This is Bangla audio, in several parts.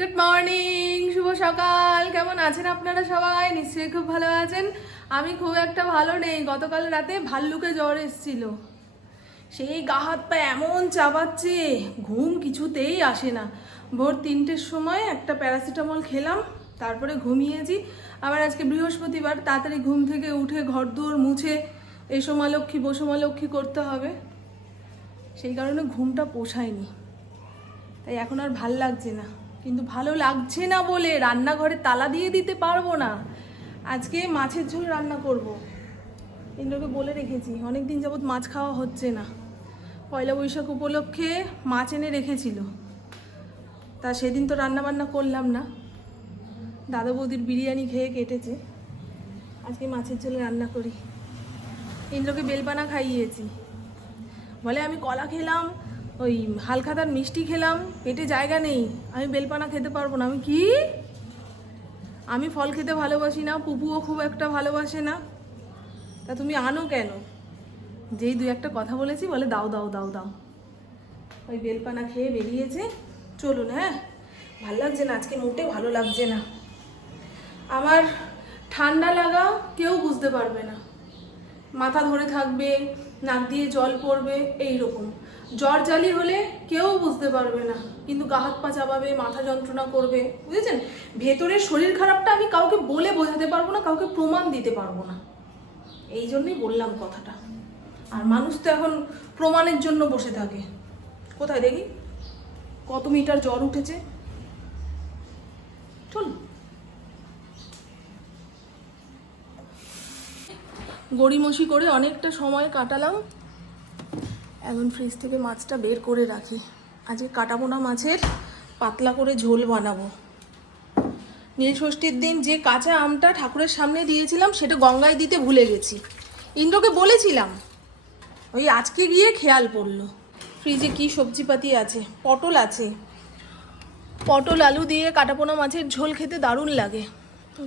গুড মর্নিং শুভ সকাল। কেমন আছেন আপনারা সবাই? নিশ্চয়ই খুব ভালো আছেন। আমি খুব একটা ভালো নেই। গতকাল রাতে ভাল্লুকে জ্বর এসেছিল। সেই গা হাত পা এমন চাবাচ্ছে, ঘুম কিছুতেই আসে না। ভোর তিনটের সময় একটা প্যারাসিটামল খেলাম, তারপরে ঘুমিয়েছি। আবার আজকে বৃহস্পতিবার, তাড়াতাড়ি ঘুম থেকে উঠে ঘর দুয়ার মুছে এই লক্ষ্মী লক্ষ্মী করতে হবে। সেই কারণে ঘুমটা পোষায়নি। তাই এখন আর ভালো লাগছে না। কিন্তু ভালো লাগছে না বলে রান্নাঘরে তালা দিয়ে দিতে পারব না। আজকে মাছের ঝোল রান্না করব। ইন্দ্রকে বলে রেখেছি অনেক দিন যাবৎ মাছ খাওয়া হচ্ছে না। পয়লা বৈশাখ উপলক্ষে মাছ এনে রেখেছিল। তা সেদিন তো রান্না বান্না করলাম না। দাদা বৌদির বিরিয়ানি খেয়ে কেটেছে। আজকে মাছের ঝোল রান্না করি। ইন্দ্রকে বেলপানা খাইয়েছি। বলে আমি কলা খেলাম ওই হালখাতার মিষ্টি খেলাম, পেটে জায়গা নেই, আমি বেলপানা খেতে পারব না। আমি কি? আমি ফল খেতে ভালোবাসি না, পুপুও খুব একটা ভালোবাসে না। তা তুমি আনো কেন? যেই দু একটা কথা বলেছি, বলে দাও দাও দাও দাও। ওই বেলপানা খেয়ে বেরিয়েছে। চলুন হ্যাঁ? ভালো লাগছে না, আজকে মোটে ভালো লাগছে না। আমার ঠান্ডা লাগা কেউ বুঝতে পারবে না। মাথা ধরে থাকবে, নাক দিয়ে জল পড়বে এই রকম জ্বর জালি হলে কেউ বুঝতে পারবে না। কিন্তু গা হাত পা চাবাবে, মাথা যন্ত্রণা করবে, বুঝেছেন? ভেতরের শরীর খারাপটা আমি কাউকে বলে বোঝাতে পারব না, কাউকে প্রমাণ দিতে পারব না। এই জন্যই বললাম কথাটা। আর মানুষ তো এখন প্রমাণের জন্য বসে থাকে। কোথায় দেখি? কত মিটার জ্বর উঠেছে? চল গড়িমসি করে অনেকটা সময় কাটালাম। এখন ফ্রিজ থেকে মাছটা বের করে রাখি। আজকে কাটাবোনা মাছের, পাতলা করে ঝোল বানাবো। নীল ষষ্ঠীর দিন যে কাঁচা আমটা ঠাকুরের সামনে দিয়েছিলাম, সেটা গঙ্গায় দিতে ভুলে গেছি। ইন্দ্রকে বলেছিলাম, ওই আজকে গিয়ে খেয়াল পড়ল। ফ্রিজে কি সবজিপাতি আছে? পটল আছে। পটল, আলু দিয়ে কাটাপোনা মাছের ঝোল খেতে দারুণ লাগে।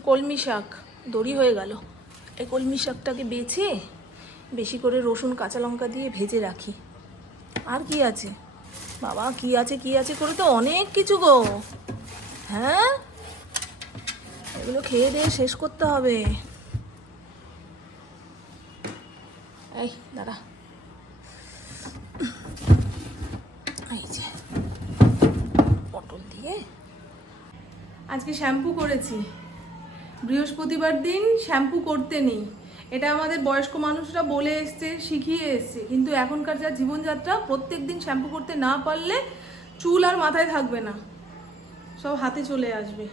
কলমি শাক, দড়ি হয়ে গেল। এই কলমি শাকটাকে বেছে বেশি করে রসুন, কাঁচা লঙ্কা দিয়ে ভেজে রাখি। আর কি আছে? বাবা, কি আছে কি আছে করে তো অনেক কিছু গো। হ্যাঁ? এগুলো খেয়ে দিয়ে শেষ করতে হবে। এই দাদা এই যে, পটল দিয়ে। আজকে শ্যাম্পু করেছি। বৃহস্পতিবার দিন শ্যাম্পু করতে নেই। এটা আমাদের বয়স্ক মানুষরা বলে এসছে, শিখিয়ে এসছে। কিন্তু এখনকার যা জীবনযাত্রা প্রত্যেক দিন শ্যাম্পু করতে না পারলে চুল আর মাথায় থাকবে না। সব হাতে চলে আসবে।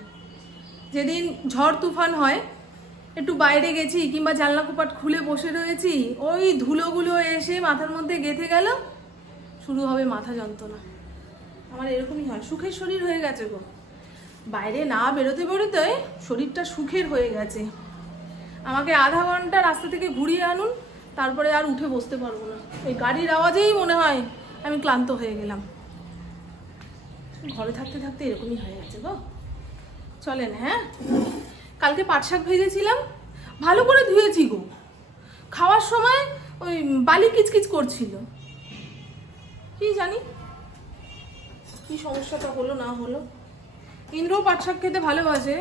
যেদিন ঝড় তুফান হয়, একটু বাইরে গেছি কিংবা জানলা কপাট খুলে বসে রয়েছি, ওই ধুলোগুলো এসে মাথার মধ্যে গেঁথে গেল, শুরু হবে মাথা যন্ত্রণা। আমার এরকমই হয়। সুখের শরীর হয়ে গেছে গো। বাইরে না বেরোতে বেরোতে শরীরটা সুখের হয়ে গেছে। আমাকে আধা ঘণ্টা রাস্তা থেকে ঘুরিয়ে আনুন, তারপরে আর উঠে বসতে পারব না। ওই গাড়ির আওয়াজেই মনে হয় আমি ক্লান্ত হয়ে গেলাম। ঘরে থাকতে থাকতে এরকমই হয়ে গেছে গো। চলেন হ্যাঁ? কালকে পাট শাক ভেজেছিলাম, ভালো করে ধুয়েছি গো। খাওয়ার সময় ওই বালি কিচকিচ করছিল। কি জানি? কি সমস্যাটা হলো না হলো? ইন্দ্রও পাট শাক খেতে ভালোবাসে।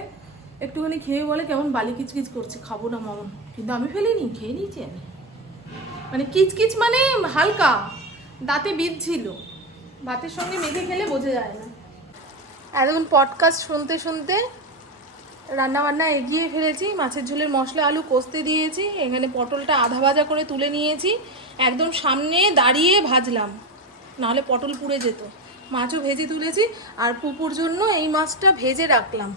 একটুখানি খেয়ে বলে কেমন বালি কিচকিচ করছে, খাব না মামন কিন্তু আমি ফেলিনি, খেয়ে নিয়েছি আমি। মানে কিচকিচ মানে হালকা, দাঁতে বিদ ছিল। ভাতের সঙ্গে মেখে খেলে বোঝা যায় না। এতক্ষণ পডকাস্ট শুনতে শুনতে রান্না বান্না এগিয়ে ফেলেছি, মাছের ঝোলের মশলা, আলু কষতে দিয়েছি, এখানে পটলটা আধা ভাজা করে তুলে নিয়েছি, একদম সামনে দাঁড়িয়ে ভাজলাম। নাহলে পটল পুড়ে যেত। মাছও ভেজে তুলেছি, আর পুপুর জন্য এই মাছটা ভেজে রাখলাম।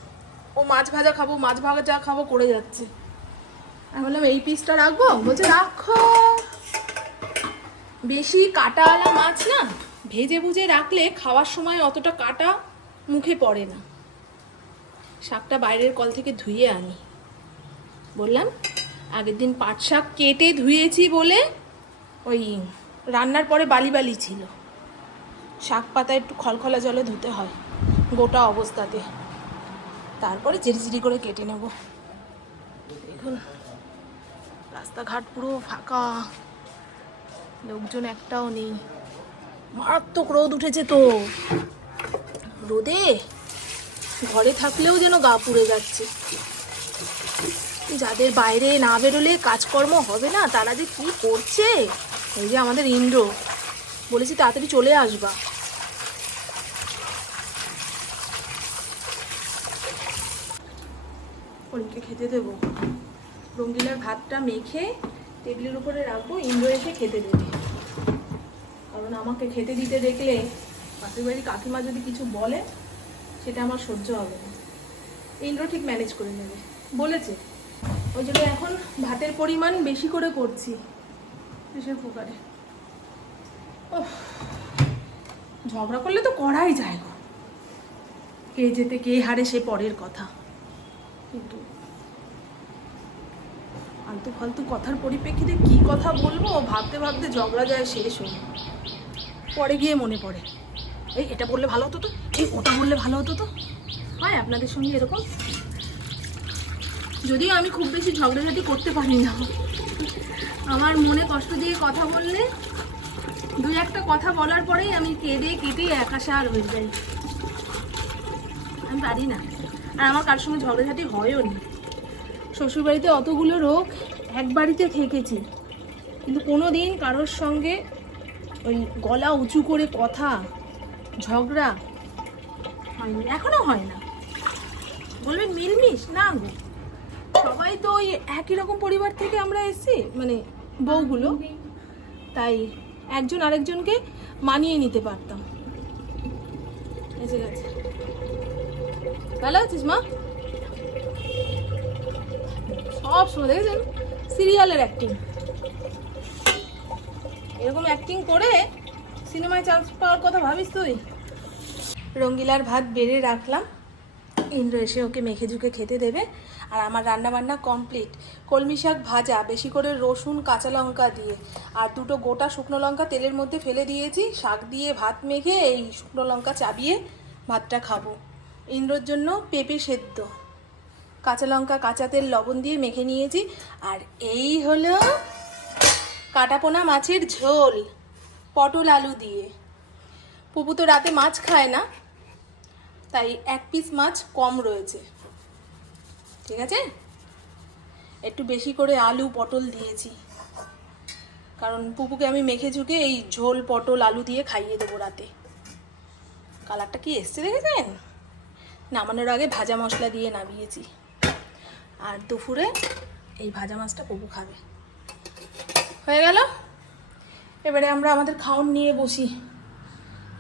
ও মাছ ভাজা খাব, মাছ ভাজা খাব করে যাচ্ছে। আমি বললাম, এই পিসটা রাখব? বলছে, রাখো। বেশি কাটাওয়ালা মাছ না, ভেজে ভুজে রাখলে খাওয়ার সময় অতটা কাটা মুখে পড়ে না। শাকটা বাইরের কল থেকে ধুয়ে আনি। বললাম, আগের দিন পাট শাক কেটে ধুয়েছি বলে ওই রান্নার পরে বালি বালি ছিল। শাক পাতা একটু খলখলা জলে ধুতে হয়, গোটা অবস্থাতে। তারপরে চিরি করে কেটে নেব। দেখুন, রাস্তাঘাট পুরো ফাঁকা। লোকজন একটাও নেই। মারাত্মক রোদ উঠেছে তো। রোদে ঘরে থাকলেও যেন গা পুড়ে যাচ্ছে। যাদের বাইরে না বেরোলে কাজকর্ম হবে না, তারা যে কি করছে? এই যে আমাদের ইন্দ্র। বলেছি তাড়াতাড়ি চলে আসবা। ওরিকে খেতে দেবো। রঙ্গিলার ভাতটা মেখে টেবিলের উপরে রাখব ইন্দ্র এসে খেতে দেবে। কারণ আমাকে খেতে দিতে দেখলে পাশের বাড়ি কাকিমা যদি কিছু বলে সেটা আমার সহ্য হবে না। ইন্দ্র ঠিক ম্যানেজ করে নেবে। বলেছে ওই জন্য এখন ভাতের পরিমাণ বেশি করে করছি। প্রেশার কুকারে উফ, ঝগড়া করলে তো করাই যায় কে যেতে কে হারে সে পরের কথা। কিন্তু আলতু ফালতু কথার পরিপ্রেক্ষিতে কি কথা বলব? ভাবতে ভাবতে ঝগড়া যায় শেষ হয়ে পরে গিয়ে মনে পড়ে। এই, এটা বললে ভালো হতো তো? এই, ওটা বললে ভালো হতো তো? হয় আপনাদের সঙ্গে এরকম? যদিও আমি খুব বেশি ঝগড়াঝাটি করতে পারি না। আমার মনে কষ্ট দিয়ে কথা বললে দু একটা কথা বলার পরেই আমি কেঁদে কেটে একাশার হয়ে যাই। আমি পারি না। আর আমার কার সঙ্গে ঝগড়াঝাটি হয়ও না। শ্বশুরবাড়িতে অতগুলো রোগ এক বাড়িতে থেকেছি। কিন্তু কোনো দিন কারোর সঙ্গে ওই গলা উঁচু করে কথা, ঝগড়া হয়নি। এখনও হয় না। বলবেন মিলমিশ? না সবাই তো ওই একই রকম পরিবার থেকে আমরা এসেছি মানে বউগুলো। তাই একজন আরেকজনকে মানিয়ে নিতে পারতাম। গেছে। ভালো আছিস, মা? সব সময় দেখেছেন? সিরিয়ালের অ্যাক্টিং এরকম অ্যাক্টিং করে সিনেমায় চান্স পাওয়ার কথা ভাবিস তুই? রঙ্গিলার ভাত বেড়ে রাখলাম। ইন্দ্র এসে ওকে মেখে ঝুঁকে খেতে দেবে। আর আমার রান্না বান্না কমপ্লিট কলমি শাক ভাজা, বেশি করে রসুন, কাঁচা লঙ্কা দিয়ে। আর দুটো গোটা শুকনো লঙ্কা তেলের মধ্যে ফেলে দিয়েছি। শাক দিয়ে ভাত মেখে এই শুকনো লঙ্কা চাবিয়ে ভাতটা খাব। ইন্দ্রর জন্য পেঁপে সেদ্ধ। কাঁচা লঙ্কা, কাঁচা তেল, লবণ দিয়ে মেখে নিয়েছি। আর এই হলো কাটাপোনা মাছের ঝোল, পটল আলু দিয়ে। পুপু তো রাতে মাছ খায় না, তাই এক পিস মাছ কম রয়েছে। ঠিক আছে? একটু বেশি করে আলু, পটল দিয়েছি। কারণ পুপুকে আমি মেখে ঝুঁকে এই ঝোল, পটল, আলু দিয়ে খাইয়ে দেবো রাতে। কালারটা কি এসছে দেখেছেন? নামানোর আগে ভাজা মশলা দিয়ে নামিয়েছি। আর দুপুরে এই ভাজা মাছটা পুপু খাবে। হয়ে গেল? এবারে আমরা আমাদের খাওন নিয়ে বসি।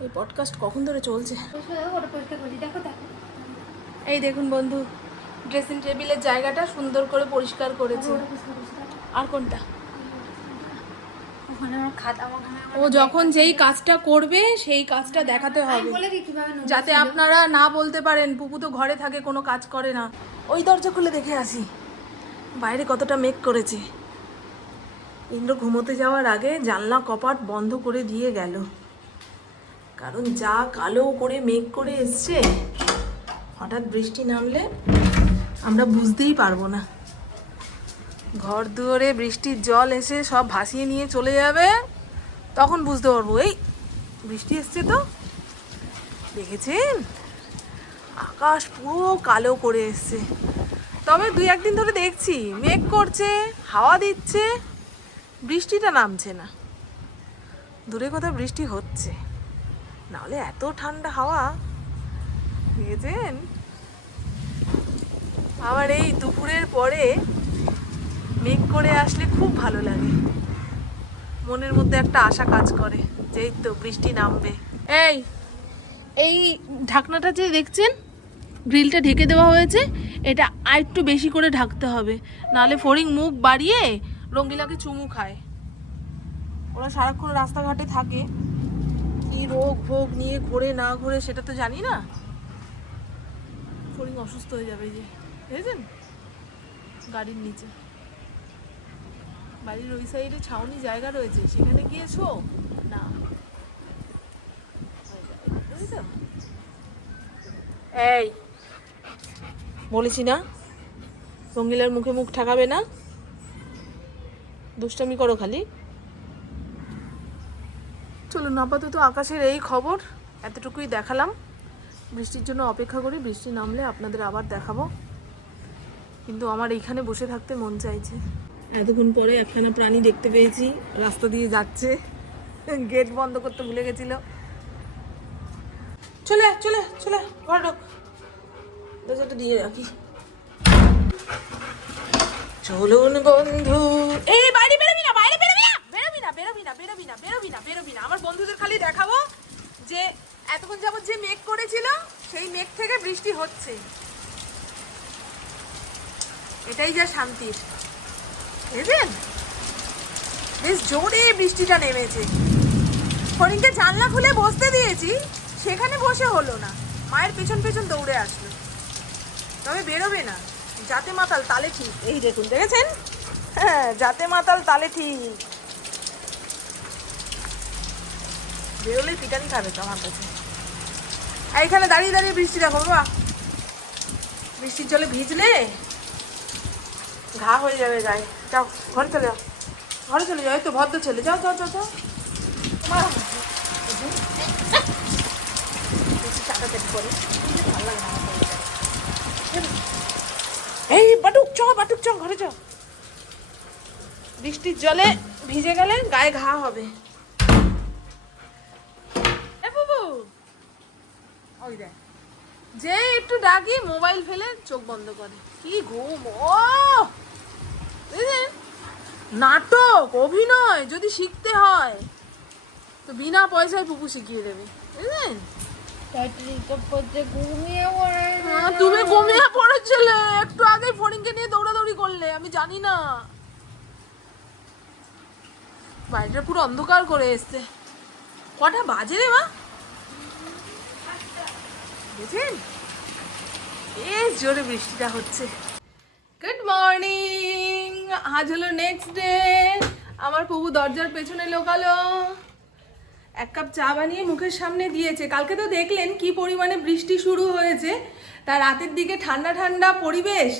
এই পডকাস্ট কখন ধরে চলছে? এই দেখুন বন্ধু ড্রেসিং টেবিলের জায়গাটা সুন্দর করে পরিষ্কার করেছে। আর কোনটা? ওখানে আমার খাতা ওখানে ও যখন যেই কাজটা করবে সেই কাজটা দেখাতে হবে। যাতে আপনারা না বলতে পারেন পুপু তো ঘরে থাকে কোনো কাজ করে না। ওই দরজা খুলে দেখে আসি। বাইরে কতটা মেঘ করেছে। ইন্দ্র ঘুমোতে যাওয়ার আগে জানলা কপাট বন্ধ করে দিয়ে গেল। কারণ যা কালো করে মেঘ করে এসছে হঠাৎ বৃষ্টি নামলে আমরা বুঝতেই পারব না। ঘর দুয়ারে বৃষ্টির জল এসে সব ভাসিয়ে নিয়ে চলে যাবে, তখন বুঝতে পারব, এই বৃষ্টি এসছে তো। দেখেছেন? আকাশ পুরো কালো করে এসছে। তবে দুই একদিন ধরে দেখছি, মেঘ করছে, হাওয়া দিচ্ছে, বৃষ্টিটা নামছে না। দূরে কোথাও বৃষ্টি হচ্ছে, নাহলে এত ঠান্ডা হাওয়া। দেখেছেন? আবার এই দুপুরের পরে মেঘ করে আসলে খুব ভালো লাগে। মনের মধ্যে একটা আশা কাজ করে যে এই তো বৃষ্টি নামবে। এই এই ঢাকনাটা যে দেখছেন গ্রিলটা ঢেকে দেওয়া হয়েছে এটা আর একটু বেশি করে ঢাকতে হবে। নাহলে ফড়িং মুখ বাড়িয়ে রঙ্গিলাকে চুমু খায়। ওরা সারাক্ষণ রাস্তাঘাটে থাকে। কি রোগ ভোগ নিয়ে ঘোরে না ঘোরে সেটা তো জানি না। ফড়িং অসুস্থ হয়ে যাবে যে। দেখেছেন? গাড়ির নিচে। বাড়ির ওই সাইডে ছাউনি জায়গা রয়েছে সেখানে গিয়েছো? না। এই বলেছি না? রঙ্গিলার মুখে মুখ ঠাকাবে না? দুষ্টামি করো খালি। চলুন আপাতত আকাশের এই খবর এতটুকুই দেখালাম। বৃষ্টির জন্য অপেক্ষা করি বৃষ্টি নামলে আপনাদের আবার দেখাবো। কিন্তু আমার এইখানে বসে থাকতে মন চাইছে। এতক্ষণ পরে একখানা প্রাণী দেখতে পেয়েছি। রাস্তা দিয়ে যাচ্ছে। গেট বন্ধ করতে ভুলে গেছিল। চলে চলে চলে, ঘরে ঢোক। দরজাটা দিয়ে রাখি। চলুন বন্ধু। এই বাইরে বেরোবি না, বাইরে বেরোবি না। বেরোবি না বেরোবি না বেরোবি না বেরোবি না বেরোবি না। আমার বন্ধুদের খালি দেখাবো যে এতক্ষণ যাবত যে মেঘ করেছিল, সেই মেঘ থেকে বৃষ্টি হচ্ছে। এটাই যা শান্তির। বুঝলেন বেশ জোরে বৃষ্টিটা নেমেছে। ফরিনকে জানলা খুলে বসতে দিয়েছি, সেখানে বসে হলো না। মায়ের পেছন পেছন দৌড়ে আসলো। তবে বেরোবে না। যাতে মাতাল তালে ঠিক। এই দেখুন, দেখেছেন? হ্যাঁ যাতে মাতাল তালে ঠিক। বেরোলে পিটানি খাবে তো আমার কাছে। এখানে দাঁড়িয়ে দাঁড়িয়ে বৃষ্টি দেখো বাবা বৃষ্টির জলে ভিজলে ঘা হয়ে যাবে গায়ে যাও, ঘরে চলে যাও। ঘরে চলে যাও তো ভদ্র ছেলে। যাও যাও যাও যাও। তোমার। এই, বাটুক চ বাটুক চ ঘরে চ বৃষ্টির জলে ভিজে গেলে গায়ে ঘা হবে। এ বাবু। ওই দেখ। যে একটু ডাকি মোবাইল ফেলে চোখ বন্ধ করে। কি ঘুম? ও! নাটক অভিনয় যদি শিখতে হয় তো বিনা পয়সায় পুপু শিখিয়ে দেবে। বুঝলেন? হ্যাঁ, তুমি ঘুমিয়ে পড়েছিলে। একটু আগে ফড়িংকে নিয়ে দৌড়াদৌড়ি করলে আমি জানি না। বাড়িটা পুরো অন্ধকার করে এসছে। কটা বাজে রে মা? বুঝেন বেশ জোরে বৃষ্টিটা হচ্ছে। গুড মর্নিং আজ হলো নেক্সট ডে আমার প্রভু দরজার পেছনে লোকালো। এক কাপ চা বানিয়ে মুখের সামনে দিয়েছে। কালকে তো দেখলেন কি পরিমাণে বৃষ্টি শুরু হয়েছে। তা রাতের দিকে ঠান্ডা ঠান্ডা পরিবেশ।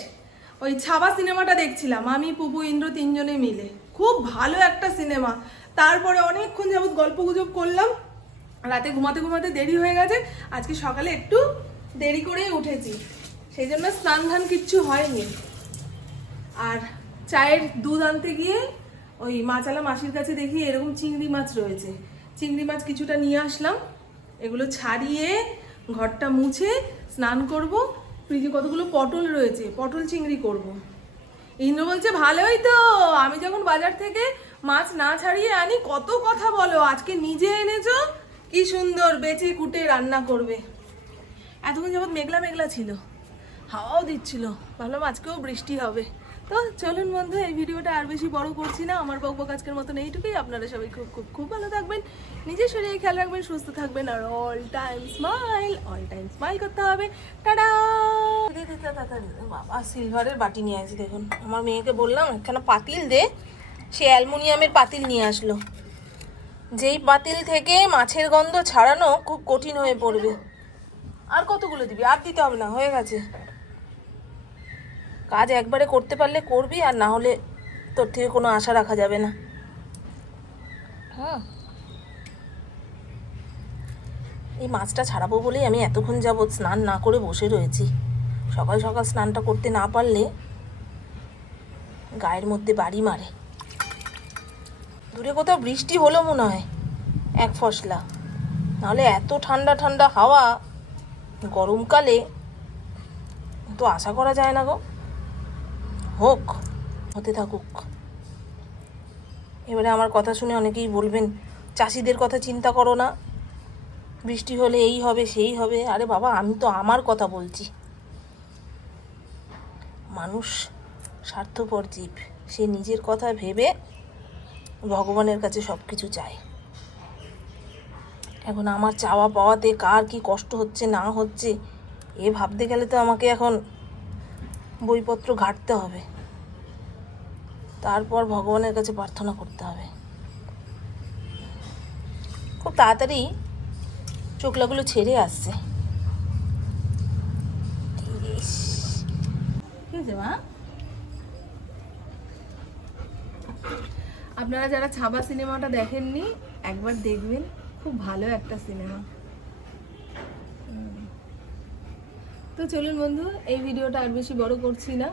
ওই ছাবা সিনেমাটা দেখছিলাম। আমি পুপু ইন্দ্র তিনজনে মিলে। খুব ভালো একটা সিনেমা। তারপরে অনেকক্ষণ যাবত গল্প গুজব করলাম। রাতে ঘুমাতে ঘুমাতে দেরি হয়ে গেছে। আজকে সকালে একটু দেরি করেই উঠেছি। সেই জন্য স্নান ধান কিচ্ছু হয়নি। আর চায়ের দুধ আনতে গিয়ে ওই মাছালা মাসির কাছে দেখি এরকম চিংড়ি মাছ রয়েছে। চিংড়ি মাছ কিছুটা নিয়ে আসলাম। এগুলো ছাড়িয়ে ঘরটা মুছে স্নান করব। ফ্রিজে কতগুলো পটল রয়েছে, পটল চিংড়ি করব। ইন্দ্র বলছে, ভালোই তো। আমি যখন বাজার থেকে মাছ না ছাড়িয়ে আনি, কত কথা বলো। আজকে নিজে এনেছো কি সুন্দর বেঁচে কুটে রান্না করবে। এতক্ষণ যখন মেঘলা মেঘলা ছিল। হাওয়াও দিচ্ছিল। ভাবলাম আজকেও বৃষ্টি হবে। তো চলুন বন্ধু, এই ভিডিওটা আর বেশি বড় করছি না। আমার বকবক আজকের মতন এইটুকুই। আপনারা সবাই খুব খুব খুব ভালো থাকবেন। নিজের শরীরে খেয়াল রাখবেন, সুস্থ থাকবেন। আর all time smile all time smile করতে হবে। বাবা সিলভারের বাটি নিয়ে আসি দেখুন। আমার মেয়েকে বললাম, একখানা পাতিল দে। সে অ্যালুমিনিয়ামের পাতিল নিয়ে আসলো। যেই পাতিল থেকে মাছের গন্ধ ছাড়ানো খুব কঠিন হয়ে পড়বে। আর কতগুলো দিবি? আর দিতে হবে না, হয়ে গেছে। কাজ একবারে করতে পারলে করবি, আর না হলে তোর থেকে কোনো আশা রাখা যাবে না। হ্যাঁ এই মাছটা ছাড়াবো বলেই আমি এতক্ষণ যাবৎ স্নান না করে বসে রয়েছি। সকাল সকাল স্নানটা করতে না পারলে গায়ের মধ্যে বাড়ি মারে। দূরে কোথাও বৃষ্টি হলো মনে হয়, এক ফসলা। নাহলে এত ঠান্ডা ঠান্ডা হাওয়া, গরমকালে, তো আশা করা যায় না গো। হোক, হতে থাকুক। এবারে আমার কথা শুনে অনেকেই বলবেন, চাষিদের কথা চিন্তা করো না। বৃষ্টি হলে এই হবে, সেই হবে। আরে বাবা, আমি তো আমার কথা বলছি। মানুষ স্বার্থপর জীব, সে নিজের কথা ভেবে ভগবানের কাছে সব কিছু চায় এখন আমার চাওয়া পাওয়াতে কার কি কষ্ট হচ্ছে না হচ্ছে এ ভাবতে গেলে তো আমাকে এখন বইপত্র ঘাঁটতে হবে। তারপর ভগবানের কাছে প্রার্থনা করতে হবে। খুব তাড়াতাড়ি চোখলাগুলো ছেড়ে আসছে। ইস, কি হয়েছে মা? আপনারা যারা ছাবা সিনেমাটা দেখেননি, একবার দেখবেন, খুব ভালো একটা সিনেমা। তো চলুন বন্ধু, এই ভিডিওটা আর বেশি বড় করছি না।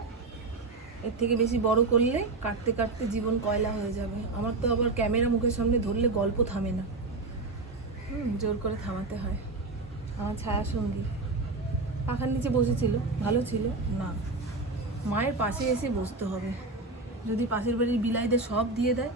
এর থেকে বেশি বড় করলে কাটতে কাটতে জীবন কয়লা হয়ে যাবে। আমার তো আবার ক্যামেরা মুখের সামনে ধরলে গল্প থামে না। হুম, জোর করে থামাতে হয়। আমার ছায়া সঙ্গী। পাখার নিচে বসেছিল, ভালো ছিল? না। মায়ের পাশে এসে বসতে হবে। যদি পাশের বাড়ির বিলাইদের সব দিয়ে দেয়